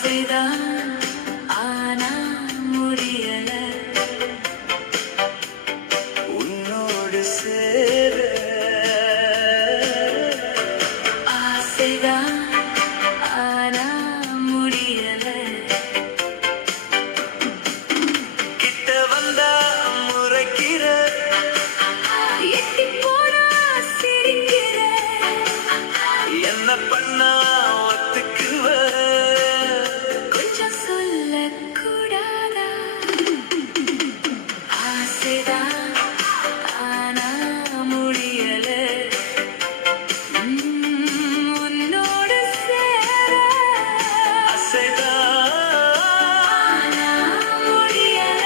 ஆசைதான் ஆனா முடியல உன்னோடு சேர ஆசைதான் ஆனா முடியல கிட்ட வந்தா முறைக்கிற எட்டி போனா சிரிக்கிற என்ன பண்ணா ஒத்துக்குவ கொஞ்சம் சொல்லக்கூடாதா ஆசைதான் ஆனா முடியல உன்னோடு சேர ஆசைதான் ஆனா முடியல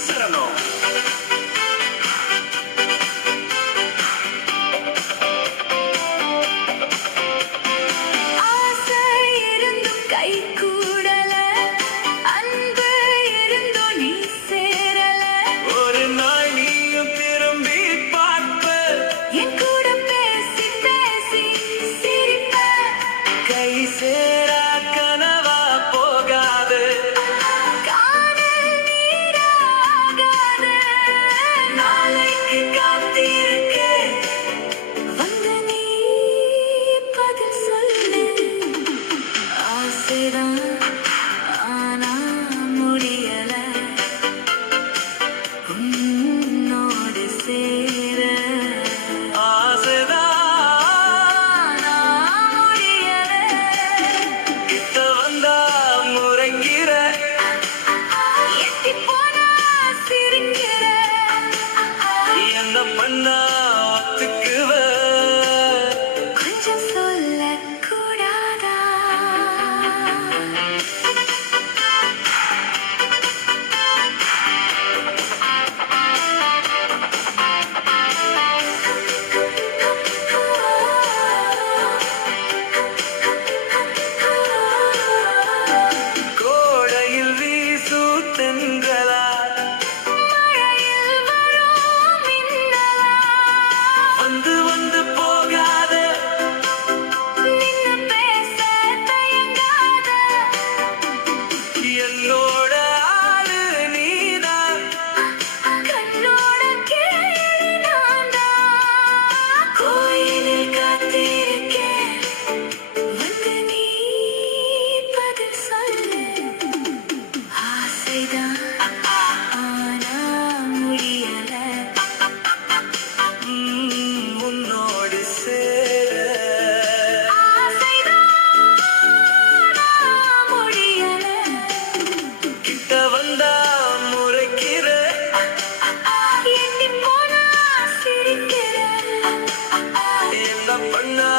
சரணம் ஆசை இருந்தும் கை கூடல அன்பு இருந்தும் நீ சேரல ஒரு நாள் நீயும் திரும்பி பார்ப்ப என் கூட பேசி பேசி சிரிப்ப கை சேரா கனவா போகாது காணல் நீராகாது நாளைக்கு காத்திருக்கேன் வந்து நீ பதில் சொல்லு ஆசைதான் ஆனா முடியல உன்னோடு சேர ஆசைதான் ஆனா முடியல கிட்ட வந்தா முறைங்கிற எட்டி போனா சிரிக்கிற என்ன பண்ணா ஒத்துக்குவ கொஞ்சம் சொல்லக்கூடாதா கோடையில் வீசு தென்றலா மழையில் வரும் மின்னலா வந்து வந்து போகாத நின்னு பேச தயங்காத என்னோட ஆளு நீதான் கண்ணோட கேளு நான்தான் கோயிலில் காத்திருக்கேன் வந்து நீ பதில் சொல்லு ஆசைதான் ஆனா முடியல உன்னோடு சேர ஆசைதான் ஆனா முடியல கிட்ட வந்தா முறைக்கிற எட்டி போனா சிரிக்கிற என்ன பண்ணா